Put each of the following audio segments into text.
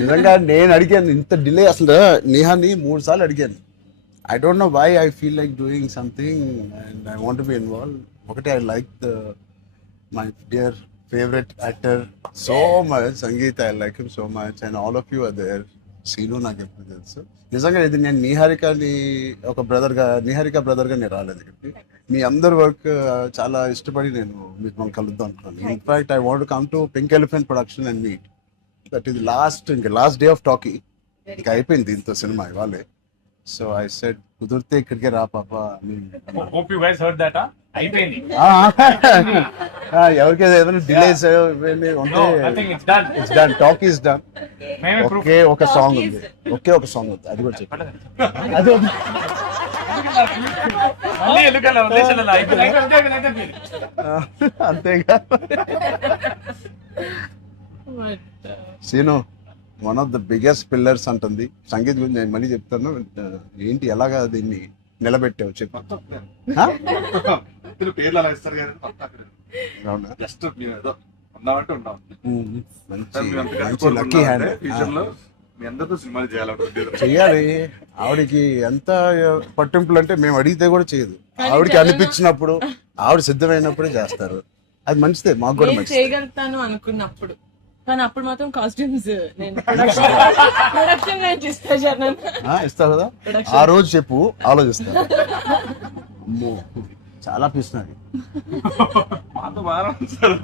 నిజంగా నేను అడిగాను ఇంత డిలే, అసలు నేహాని 3 సార్లు అడిగాను. I don't know why I feel like doing something and I want to be involved. ఒకటి I like my dear favorite actor so much, Sangeet. I like him so much and all of you are there. Seenu నాకు ఎప్పుడు తెలుసు. నిజంగా ఇది నేను నిహారికని ఒక నిహారిక బ్రదర్గా నేను రాలేదు ఇక్కడికి. మీ అందరి వర్క్ చాలా ఇష్టపడి నేను మిమ్మల్ని కలుద్దాం అనుకున్నాను. In fact I want come to pink elephant production and meet. That is last day of talkie. ఇంకా అయిపోయింది దీంతో సినిమా ఇవాళే. సో ఐ సెడ్ కుదిరితే ఇక్కడికే రా పాప. Hope you guys heard that, అయిపోయింది. ఎవరికైనా ఏదైనా delays It's done. It's done, talk is done. మేమే proof. ఒకే ఒక సాంగ్ ఉంది, అది కూడా చెప్పండి. అది మళ్ళీ ఎందుకలా వదిలేసాను, అయిపోయింది. అంతేగా. Seenu one of the biggest pillars అంటుంది. సంగీత్ గురించి నేను మళ్ళీ చెప్తాను. ఏంటి ఎలాగా దీన్ని నిలబెట్టావు చెప్పు. పేర్లు అలా ఇస్తారు కానీ అవునా? జస్ట్ ఏదో ఉన్నామంటే ఉన్నాం. మంచి లక్కీ హ్యాండ్. ఫ్యూచర్ లో మీ అందరితో సినిమాలు చేయాలంటే చెయ్యాలి. ఆవిడకి ఎంత పట్టింపులు అంటే మేము అడిగితే కూడా చేయదు. ఆవిడకి అనిపించినప్పుడు, ఆవిడ సిద్ధమైనప్పుడే చేస్తారు. అది మంచిదే, మాకు కూడా మంచిది. చేయగలుగుతాను అనుకున్నప్పుడు, కానీ అప్పుడు మాత్రం కాస్ట్యూమ్స్ నేను ప్రొడక్షన్ నుంచి ఇస్తావు కదా, ఆ రోజు చెప్పు, ఆలోచిస్తా. అమ్మో, చాలా పిస్తున్నది. మాతో బాగా సార్.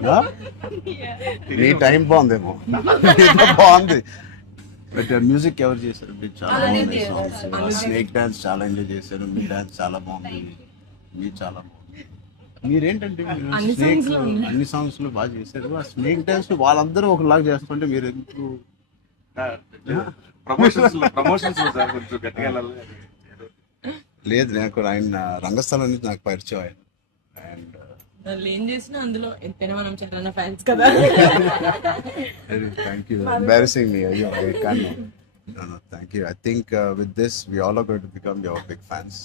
నీ టైం బాగుందేమో, బాగుంది. బట్ మ్యూజిక్ ఎవరు చేశారు? చాలా బాగుంది సాంగ్స్. స్నేక్ డాన్స్ చాలా ఎంజాయ్ చేశారు. మీ డాన్స్ చాలా బాగుంది. మీరు చాలా బాగుంది. మీరేంటంటే స్నేక్ అన్ని సాంగ్స్ లో బాగా చేశారు. ఆ స్నేక్ డాన్స్ వాళ్ళందరూ ఒకలాగా చేస్తుంటే మీరు ఎందుకు? ప్రమోషన్స్ సార్ కొంచెం గట్టిగా వెళ్ళాలి. లేదు, నాకు ఆయన రంగస్థలం నుంచి నాకు పరిచయం ఆయన. అండ్ వాళ్ళు ఏం చేసినా అందులో ఎంతైనా మనం చాలా ఫ్యాన్స్ కదా. Thank you. ఎంబారసింగ్ మీ. అయ్యో, I can't. No, thank you. I think with this, we all are going to become your big fans.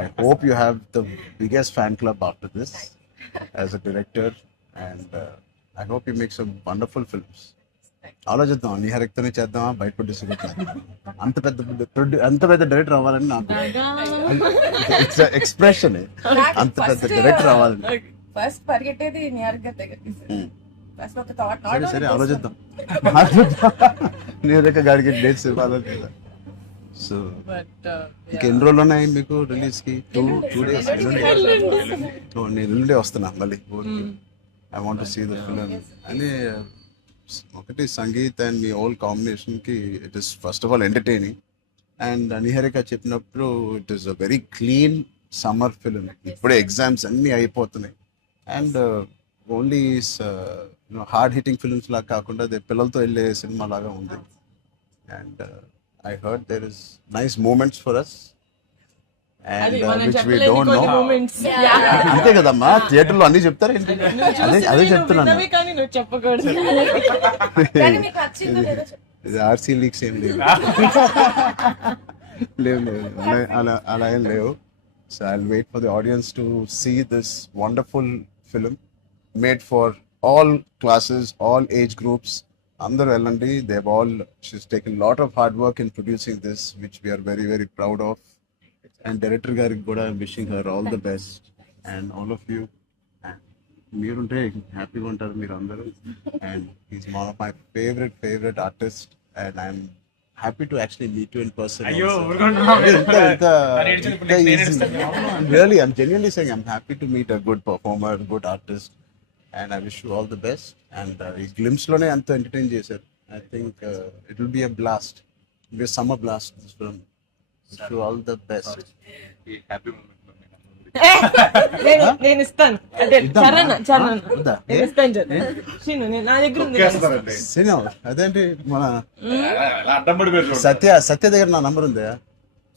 I hope you have the biggest fan club after this as a director, and I hope you make some wonderful films. ఆలోచిద్దాం, నిహారికతోనే చేద్దామా, బయట producer అంత పెద్ద director అవ్వాలని నాకు expression. అంత పెద్ద director అవ్వాలని ఫస్ట్ పరిగెట్టేది నిహారిక దగ్గర. సరే ఆలోచిద్దాం. నిహారిక గారికి డేట్స్ ఇవ్వాలని లేదా? సో ఇంకెన్ని రోజులు ఉన్నాయి మీకు రిలీజ్ కి? 2 days. నేను ఎల్లుండే వస్తున్నా మళ్ళీ. I want to see the film. అని ఒకటి సంగీత్ అండ్ మీ ఓల్ కాంబినేషన్ కి it is first of all entertaining. And Niharika చెప్పినప్పుడు it is a very clean summer film. ఇప్పుడే ఎగ్జామ్స్ అన్నీ అయిపోతున్నాయి. And only hard hitting films లాగా కాకుండా అది పిల్లలతో వెళ్ళే సినిమా లాగా ఉంది. And I heard there is nice moments for us and which we don't know. అంతే కదమ్మా, థియేటర్ లో అన్ని చెప్తారు. అదే చెప్తున్నాను. ఇది ఆర్సీ లీక్స్ ఏం లేవు. అలా ఏం లేవు. So I will wait for the audience to see this wonderful film made for all classes, all age groups. Andar వెళ్ళండి. She's taken a lot of hard work in producing this, which we are very, very proud of. And director gariki kuda I'm wishing her all the best. And all of you, మీరుంటే హ్యాపీగా ఉంటారు మీరు అందరూ. And he's one of my favorite artists, and I'm happy to actually meet you in person. అయ్యో, really, I'm genuinely saying I'm happy to meet a good performer, good artist. And I wish you all the best. And ఈ glimpse లోనే అంత entertain చేశారు. I think it will be a blast. It will be a summer blast, this film. Wish you all the best. ఈ happy moment నేను ఇస్తాను. నా దగ్గర ఉంది. సినిమా అదేంటి మన అడ్డం పడిపోయారు. సత్య దగ్గర నా నంబర్ ఉందా?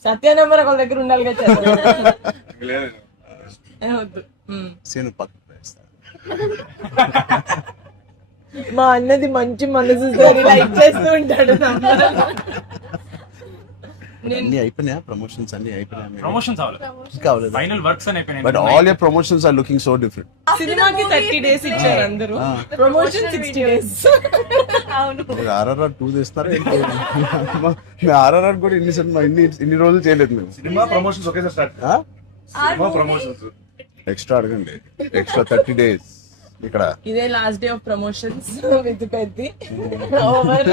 సత్య నెంబర్ ఒకళ్ళ దగ్గర ఉండాలి కదా. వద్దు, సీను పక్కన వేస్తా. మా అన్నది మంచి మనసు, లైక్ చేస్తూ ఉంటాడు. అన్ని అయిపోయినాయా? ప్రమోషన్స్ అన్ని అయిపోయినాయా? ప్రమోషన్స్ అవ్వలేదు, ఇంకా అవ్వలేదు. ఫైనల్ వర్క్స్ అని అయిపోయినాయి. But all your promotions are looking so different. సినిమాకి 30 days ఇచ్చారు అందరూ, ప్రమోషన్ 60 days. అవును. మీరు ఆర్ఆర్ఆర్ 2 తీస్తారా ఆర్ఆర్ఆర్ కూడా ఇన్ని రోజులు చేయలేదు మేము. సినిమా ప్రమోషన్స్ ఒకేసారి స్టార్ట్. ఆ? సినిమా ప్రమోషన్స్ ఎక్స్ట్రా అడగండి, ఎక్స్ట్రా 30 days ఇక్కడ. ఇదే last day of promotions with Peddi over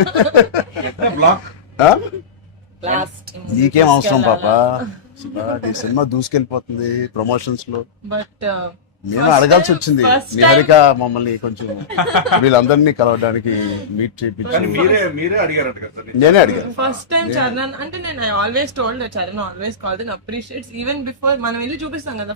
block. ఆ? లాస్ట్. నీకేం అవసరం పాప, ఈ సినిమా దూసుకెళ్ళిపోతుంది ప్రమోషన్స్ లో. బట్ మేము అడగాల్సి వచ్చింది, first time- నిహారిక మమ్మల్ని కొంచెం వీళ్ళందరినీ కలవడానికి మీట్ కానీ చేయించి మీరే అడిగారంట కదా సార్. నేనే అడిగాను. ఫస్ట్ టైం చరణ్ అంటే నేను I always told Charan always called and appreciates even before మనం వెళ్ళి చూపిస్తాం కదా